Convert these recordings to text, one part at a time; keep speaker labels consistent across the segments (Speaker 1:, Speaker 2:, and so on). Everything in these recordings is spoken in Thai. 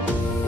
Speaker 1: ถ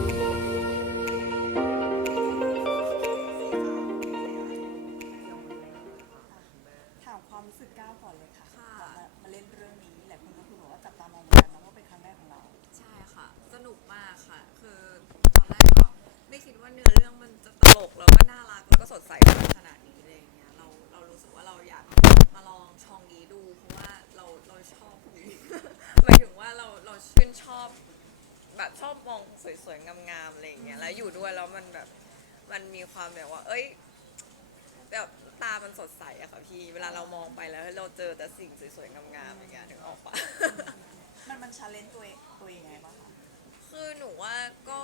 Speaker 1: ความแบ
Speaker 2: บว่า เอ้ย แบบตามันสดใสอะค่ะพี่ เวลาเรามองไปแล้วเราเจอแต่สิ่งสวยๆงามๆอย่างเงี้ยถึงออกปะ
Speaker 1: มันมันชาเลนจ์ตัวเองตัวเองยังไงบ้างคะ
Speaker 2: คือหนูว่าก็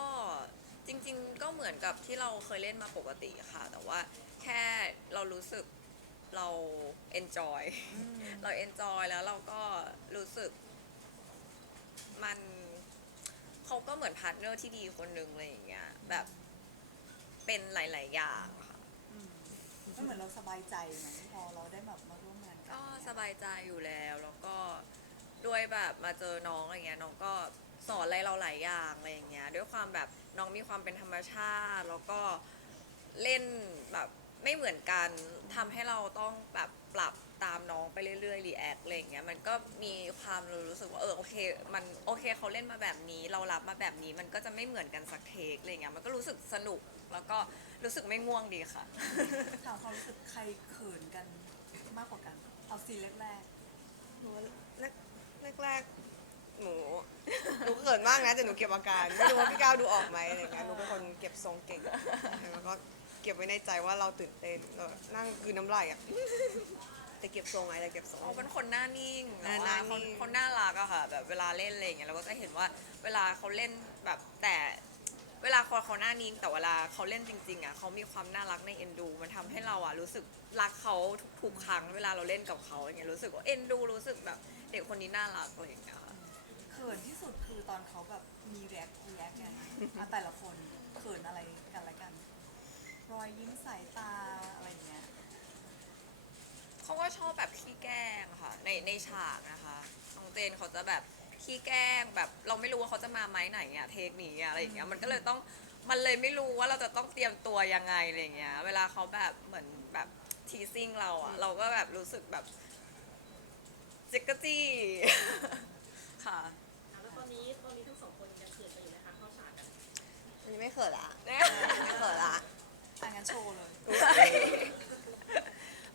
Speaker 2: จริง ๆ ก็เหมือนกับที่เราเคยเล่นมาปกติค่ะ แต่ว่าแค่เรารู้สึกเรา enjoy เรา enjoy แล้วเราก็รู้สึก มันเขาก็เหมือนพาร์ทเนอร์ที่ดีคนหนึ่งอะไรอย่างเงี้ยแบบ เป็นหลาย ๆ อย่างค่ะ
Speaker 1: อืมมันเหมือนเราสบายใจไหมพอเราได้แบบมาร่วมงานกัน
Speaker 2: ก็สบายใจอยู่แล้วแล้วก็ด้วยแบบมาเจอน้องอะไรเงี้ยน้องก็สอนอะไรเราหลายอย่างอะไรอย่างเงี้ยด้วยความแบบน้องมีความเป็นธรรมชาติ แล้วก็เล่นแบบไม่เหมือนกันทำให้เราต้องแบบปรับ ตามน้องไปเรื่อยๆรีแอคอะไรอย่างเงี้ยมันก็มีความรู้สึกว่าเออโอเคมันโอเคเขาเล่นมาแบบนี้ เรารับมาแบบนี้มันก็จะไม่เหมือนกันสักเทคอะไรเงี้ยมันก็รู้สึกสนุกแล้วก็รู้สึกไม่ง่วงดีค่ะ
Speaker 1: ถามความรู้สึกใครเขินกันมากกว่ากัน เอาซีนแรก
Speaker 3: หนูว่าแรกแรกแรกหนูหนูเขินมากนะแต่หนูเก็บอาการไม่รู้ว่าพี่ก้าวดูออกไหมอะไรเงี้ยหนูเป็นคนเก็บทรงเก่งแล้วก็เก็บไว้ในใจว่าเราตื่นเต้นแล้วนั่งคือน้ำลายอะ แต่เก็บทรงไงแต่เก็บทรง
Speaker 2: เขาเป็นคนหน้านิ่ง
Speaker 3: หน้า
Speaker 2: แต่ว่า
Speaker 3: นิ่
Speaker 2: เขา
Speaker 3: ง
Speaker 2: เขาน่ารักอะค่ะ แบบเวลาเล่นอะไรอย่างเงี้ยเราก็จะเห็นว่าเวลาเขาเล่นแบบแต่เวลาคนเขาหน้านิ่งแต่เวลาเขาเล่นจริงๆอะเขามีความน่ารักในเอ็นดู มันทำให้เราอะรู้สึกรักเขาทุกๆครั้งเวลาเราเล่นกับเขาอย่างเงี้ยรู้สึกว่าเอ็นดูรู้สึกแบบเด็กคนนี้น่ารักอะไรอย่างเงี้ยค่ะ
Speaker 1: ๆเขินที่สุดคือตอนเขาแบบมีแรกรีแอคกันอะแต่ละคนเขินอะไรกันละกัน รอยยิ้มสายตาอะไรอย่างเงี้ย
Speaker 2: เขาก็ชอบแบบขี้แกล้งค่ะ ในในฉากนะคะน้องเจนเขาจะแบบขี้แกล้งแบบเราไม่รู้ว่าเขาจะมาไม้ไหนอะเทคนี้อะอะไรอย่างเงี้ยมันก็เลยต้องมันเลยไม่รู้ว่าเราจะต้องเตรียมตัวยังไงอะไรอย่างเงี้ย เวลาเขาแบบเหมือนแบบทีซิ่งเราอะเราก็แบบรู้สึกแบบจิกกะจี้ค่ะ
Speaker 4: อะแล้วตอนนี้ตอนนี้ทั้งสองคนยังเขินกันอยู่ไหมคะเข้าฉากกัน
Speaker 3: อันนี้ไม่เขินละไม่เขินละ
Speaker 1: อะงั้นโชว์เลย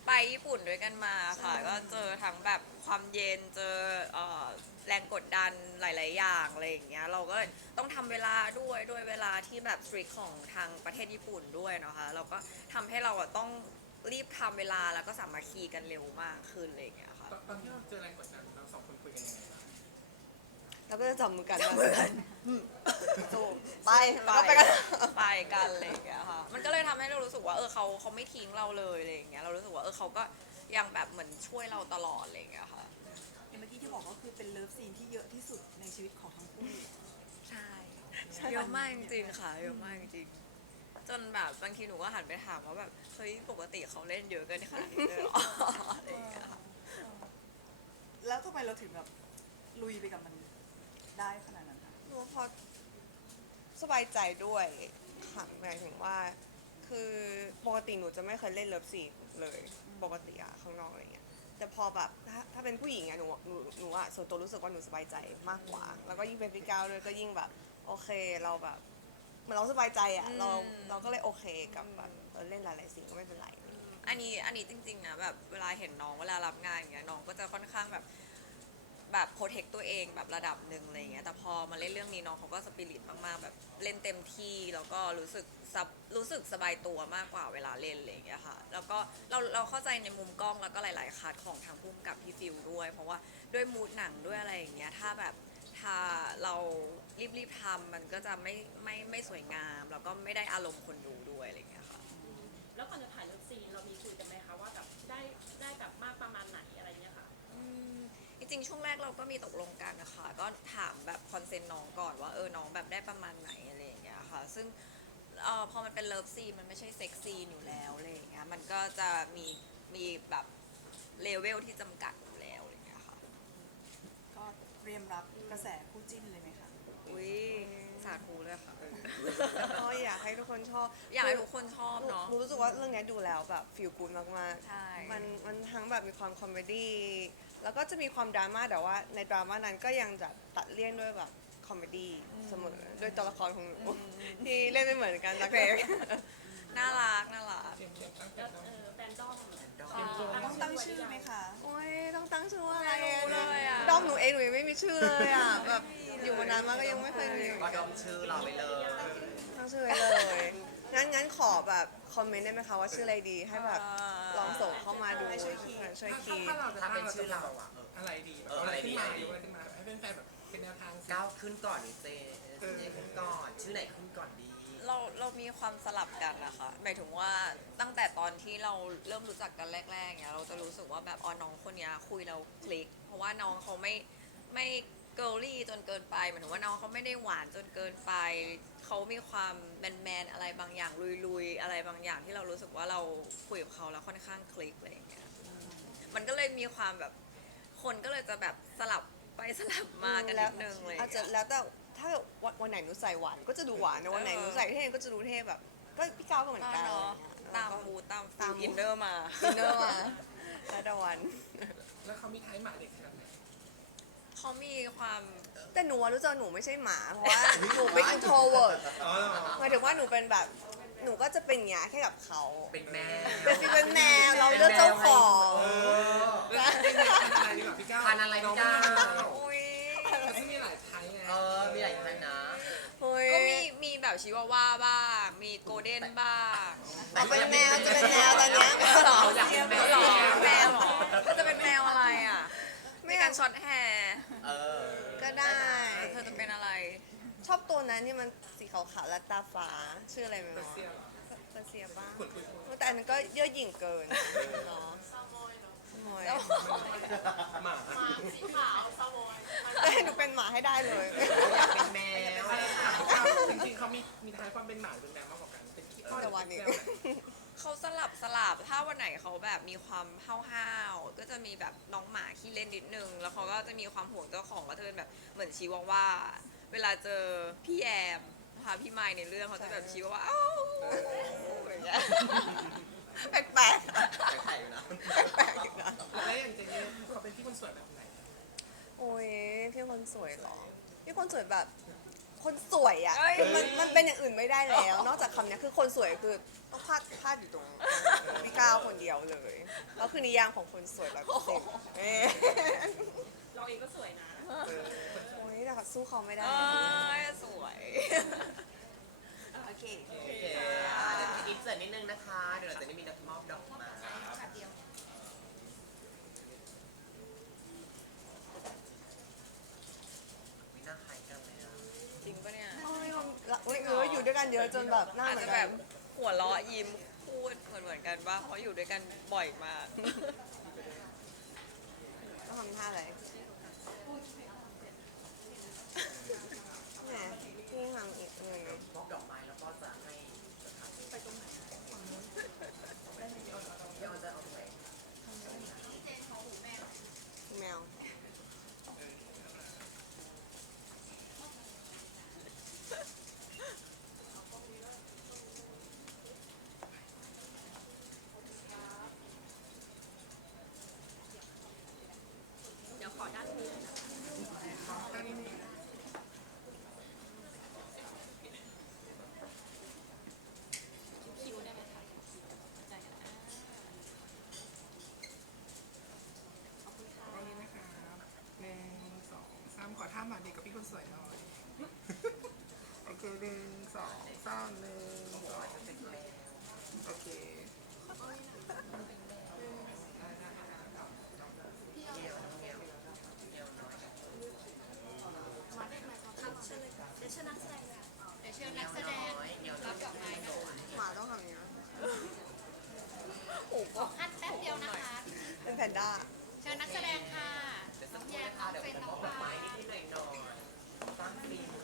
Speaker 2: ไปญี่ปุ่นด้วยกันมาค่ะ ก็เจอทั้งแบบความเย็นเจอเอ่อแรงกดดันหลาย ๆ อย่างอะไรอย่างเงี้ยเราก็ต้องทำเวลาด้วยด้วยเวลาที่แบบสตรีทของทางประเทศญี่ปุ่นด้วยเนาะคะเราก็ทำให้เราอะต้องรีบทำเวลาแล้วก็สามัคคีกันเร็วมากขึ้นอะไรอย่างเงี้ยค่ะ
Speaker 5: ตอนตอนที่เราเจอแรงกดดันเราสองคนคุยกันยังไงบ้าง
Speaker 3: แล้วก็จะจับมือกันจับมือกันสู้ไปแล้วก็ไปกัน
Speaker 2: ไปกันอะไรอย่างเงี้ยค่ะ มันก็เลยทำให้เรารู้สึกว่าเออเขาเขาไม่ทิ้งเราเลยอะไรอย่างเงี้ย เรารู้สึกว่าเออเขาก็ยังแบบเหมือนช่วยเราตลอดอะไรอย่างเงี้ยค่ะ
Speaker 1: เมื่อกี้ที่บอกก็คือเป็นเลิฟซีนที่เยอะที่สุดในชีวิตของทั้งคู่
Speaker 2: ใช่เยอะมากจริงๆค่ะเยอะมากจริงๆจนแบบบางทีหนูก็หันไปถามว่าแบบเฮ้ยปกติเขาเล่นเยอะเกินขนาดนี้เลยเหรออะไรอย่างเงี้ยค่ะ
Speaker 1: แล้วทำไมเราถึงแบบลุยไปกับมัน ได้ขนาดนั้นคะ
Speaker 3: หนูว่าพอสบายใจด้วยค่ะหมายถึงว่า คือปกติหนูจะไม่เคยเล่นเลิฟซีนเลยปกติอะข้างนอกอะไรเงี้ยแต่พอแบบถ้าถ้าเป็นผู้หญิงอะหนูหนูหนูอะส่วนตัวรู้สึกว่าหนูสบายใจมากกว่า แล้วก็ยิ่งเป็นพี่ก้าวด้วยก็ยิ่งแบบ โอเคเราแบบเหมือนเราสบายใจอะเรา
Speaker 2: อืม
Speaker 3: เราก็เลยโอเคกับแบบเออเล่นหลายๆสิ่งก็ไม่เป็นไร
Speaker 2: อันนี้อันนี้จริงๆนะแบบเวลาเห็นน้องเวลารับงานอย่างเงี้ยน้องก็จะค่อนข้างแบบ แบบโปรเทคตัวเองแบบระดับหนึ่งอะไรเงี้ยแต่พอมาเล่นเรื่องนี้น้องเขาก็สปิริตมากๆแบบเล่นเต็มที่แล้วก็รู้สึกซับรู้สึกสบายตัวมากกว่าเวลาเล่นอะไรเงี้ยค่ะแล้วก็เราเราเข้าใจในมุมกล้องแล้วก็หลาย ๆคัดของทางพุ่มกับพี่ฟิวด้วย เพราะว่าด้วยมูดหนังด้วยอะไรอย่างเงี้ยถ้าแบบถ้าเรารีบๆทำมันก็จะไม่ไม่ไม่สวยงาม แล้วก็ไม่ได้อารมณ์คนดูด้วยอะไรเงี้ย
Speaker 4: ริง
Speaker 2: ๆ ช่วงแรกเราก็มีตกลงกันนะคะ ก็ถามแบบคอนเซนต์น้องก่อนว่าเออน้องแบบได้ประมาณไหนอะไรอย่างเงี้ยค่ะ ซึ่งเออพอมันเป็นเลิฟซีนมันไม่ใช่เซ็กซีนอยู่แล้วอะไรอย่างเงี้ยมันก็จะมีมีแบบเลเวลที่จำกัดอยู่แล้วอะไรอย่างเงี้ยค่ะ
Speaker 1: ก็เตรียมรับกระแสคู่จิ้นเลยไหมคะ
Speaker 2: อุ้ยสาธุเลยค่ะ
Speaker 3: เพราะอยากให้ทุกคนชอบ
Speaker 2: อยากให้ทุกคนชอบ
Speaker 3: หนู
Speaker 2: เนาะ
Speaker 3: หนูรู้สึกว่าเรื่องเนี้ยดูแล้วแบบฟีลกูดมากๆ
Speaker 2: ใช่
Speaker 3: มันมันทั้งแบบมีความคอมเมดี้ แล้วก็จะมีความดราม่าแต่ว่าในดราม่านั้นก็ยังจะตัดเลี่ยงด้วยแบบคอมเมดี้เสมอโดยตัวละครของหนูที่เล่นไม่เหมือนกันสักเพลง
Speaker 2: น่ารักน่ารัก
Speaker 5: เตรียมเตรียมตั้ง
Speaker 4: แล้
Speaker 5: แต่
Speaker 4: ว
Speaker 5: เนาะ
Speaker 4: เออแฟนดอม
Speaker 1: ต้องตั้งชื่อไหมคะ
Speaker 3: โอ้ยต้องตั้งชื่อว่าอะไร
Speaker 2: ไม่รู้เลยอะ
Speaker 3: ด้อมหนูเองหนูยังไม่มีชื่อเลยอะแบบอยู่มานานมากก็ยังไม่เคยมี
Speaker 6: ก็ดมชื่อเราไปเลย
Speaker 3: ตั้งชื่อไว้เลยงั้นงั้นขอแบบคอมเมนต์ได้ไหมคะว่าชื่ออะไรดีให้แบบ ลองส่งเข้ามาดู
Speaker 1: ให้ช่วยคีย์
Speaker 3: ช่วย
Speaker 5: ถ้า
Speaker 3: คีย์
Speaker 5: ถ้าเราจะ
Speaker 6: ถ้า
Speaker 5: ตั้
Speaker 6: เป็
Speaker 5: ง
Speaker 6: น
Speaker 5: เรา
Speaker 6: ชื่
Speaker 5: จะ
Speaker 6: อ
Speaker 5: แบ
Speaker 6: เรา
Speaker 5: บ
Speaker 6: อะเออ
Speaker 5: อะไรดีแบบ
Speaker 6: เออ
Speaker 5: อะไร
Speaker 6: อะไรดี
Speaker 5: ขึ้นมาหรืออะไรขึ้นมาให้เป็นแฟนแบบเป็นแนวทางสิ
Speaker 6: ก้าวขึ้นก่อนหรือเจเจขึ้นก่อน ชื่อไหนขึ้นก่อนดี
Speaker 2: เราเรามีความสลับกันนะคะหมายถึงว่าตั้งแต่ตอนที่เราเริ่มรู้จักกันแรกๆเนี่ยเราจะรู้สึกว่าแบบอ๋อน้องคนเนี้ยคุยเราคลิก เพราะว่าน้องเขาไม่ไม่เกิร์ลี่จนเกินไปหมายถึงว่าน้องเขาไม่ได้หวานจนเกินไป เขามีความแมนๆอะไรบางอย่างลุยๆ อะไรบางอย่างที่เรารู้สึกว่าเราคุยกับเขาแล้วค่อนข้างคลิกอะไรอย่างเงี้ยมันก็เลยมีความแบบคนก็เลยจะแบบสลับไปสลับมากันนิดนึงเลย
Speaker 3: อาจจะแล้วแต่ถ้าวันวันไหนหนูใส่หวานก็จะดูหวานนะวันไหนหนูใส่เท่ก็จะดูเท่แบบ ก็พี่ก้าวก็เหมือนกัน
Speaker 2: เนาะตาม
Speaker 3: แล้วก็
Speaker 2: มูดตาม
Speaker 3: ตาม
Speaker 2: ฟิลอินเนอร์มา
Speaker 3: อินเนอร์มาแล้วแต่วัน
Speaker 5: แล้วเขามีไทยหมาเด็กขนาดไหน
Speaker 2: เขามีความ
Speaker 3: แต่หนูว่ารู้จักหนูไม่ใช่หมา เพราะว่าหนูเป็น introvert
Speaker 5: อ๋อ
Speaker 3: หมายถึงว่าหนูเป็นแบบหนูก็จะเป็นอย่างเงี้ยแค่กับเขา
Speaker 6: เป็นแม่
Speaker 3: เป็นฟีเป็นแมวเราเลือกเจ้าของ
Speaker 5: เออแล้วเป็นพันธุ์อะไรดีกว่าพี่ก้าว
Speaker 6: พันธุ์อะไรพี่ก้าว
Speaker 2: อุ้ย
Speaker 5: มันจะมีหลายไทยไง
Speaker 6: เออมีหลายพันนะ
Speaker 3: เฮ้ย
Speaker 2: ก็มีมีแบบชิวาว่าบ้างมีโกลเด้นบ้าง
Speaker 3: เอาเป็นแมวจะเป็นแมวตอนเนี้ย
Speaker 2: หรอ
Speaker 6: อยากเป็นแมว
Speaker 2: หรอแมวเหรอจะเป็นแมวอะไรอะ
Speaker 3: ไม่
Speaker 2: มี
Speaker 3: เอา
Speaker 2: การช็อตแฮร์
Speaker 6: เออ
Speaker 3: ก็ได้
Speaker 2: เธอจะเป็นอะไร
Speaker 3: ชอบตัวนั้นที่มันสีขาวๆและตาฟ้าชื่ออะไรไหม
Speaker 5: เปอ
Speaker 3: วะ
Speaker 5: ร์เซียเหรอ
Speaker 3: เปอร์เซียบ้าง
Speaker 5: ขุนขุน
Speaker 3: แต่อันนั้นก็เย่อหยิ่งเกินเนาะซามอย
Speaker 5: หมา
Speaker 4: สีขาวสวอย
Speaker 3: แต่ให้หนูเป็นหมาให้ได้เลย
Speaker 6: อยากเป็นแมว
Speaker 5: จริงๆเขามีมีไทยความเป็นหมาหรือเป็นแมวมากกว่ากันเป็นขี้อ้อน
Speaker 3: แต่วันนี้
Speaker 5: เขา
Speaker 2: สลับสลับถ้าวันไหนเขาแบบมีความห้าวๆก็จะมีแบบน้องหมาขี้เล่นนิดนึง แล้วเขาก็จะมีความห่วงเจ้าของก็จะเป็นแบบเหมือนชีวาว่าเวลาเจอพี่แยมนะคะพี่ไมค์ในเรื่องเขาจะแบบชีวาว่าอ้าวอย่างเงี้ย
Speaker 3: แปลก
Speaker 6: แปลกๆอยู่นะ
Speaker 3: แปลกๆอีกนะ
Speaker 5: แล้วอย่างเจนนี่เขาเป็นที่คนสวยแบบไหน
Speaker 3: โอ้ยพี่คนสวยเหรอพี่คนสวยแบบ คนสวยอะ
Speaker 2: เอ้ย
Speaker 3: คือมันมันเป็นอย่างอื่นไม่ได้แล้ว นอกจากคำเนี้ยคือคนสวยคือต้องพาดพาดอยู่ตรงพี่ก้าวคนเดียวเลยแล้วคือนิยามของคนสวยร้อยเปอร์เซ็นต์เอ้ย
Speaker 4: เราเองก็สวยนะ
Speaker 3: โอ้ยแต่สู้เขาไม่ได้
Speaker 2: เอ้ยสวย
Speaker 1: โอเค
Speaker 6: โอเคอะเดี๋ยวอินเสิร์ตนิดนึงนะคะ เดี๋ยวเราจะได้มีนักมอบดอกไม้วิน่าคล้ายกันเลยอะ
Speaker 2: จริงปะเนี่ย
Speaker 3: โอ้ยโอ้ยเอ ออยู่ด้วยกันเยอะจนแบบหน้า
Speaker 2: อาจ
Speaker 3: เหมือ
Speaker 2: จะ
Speaker 3: น
Speaker 2: แบ
Speaker 3: กัน
Speaker 2: บหัวเราะยิ้มพูดเหมือนเหมือนๆกันว่าเพราะอยู่ด้วยกันบ่อยมาก
Speaker 3: ต้องทำท่าอะไรแหมพี่ทำอีกหนึ่ง
Speaker 6: มอบดอกไม้แล้วก็จะให้ไปตรงไหนพี่ออนจะเอาตรงไหน
Speaker 3: แมว
Speaker 4: เดี๋ยวขอด้านนี้ คิวได้ไหมคะได้ค่ะ
Speaker 5: อันนี้นะครับหนึ่งสอง สามขอท่าหมาเด็กกับพี่คนสวยหน่อย โอเคหนึ่งสองสามหนึ่งสองโอเค
Speaker 6: เงี้ยวน้องเงี้ยวเงี้ยวน้อย
Speaker 4: เดี๋ยวเชิญนักแสดง
Speaker 6: เงี้ยวน้อยเงี้ยวน้อย
Speaker 3: หมาต้องทำอย่างนี้
Speaker 7: ขั้นแป๊บเดียวนะคะ
Speaker 3: เป็นแพนด้า
Speaker 7: เชิญนักแสดงค่ะ
Speaker 6: เดี๋ยวสักครู่นะคะเดี๋ยวผมจะมอบดอกไม้นิดๆหน่อยๆตั้งฟิล์ม Thank you.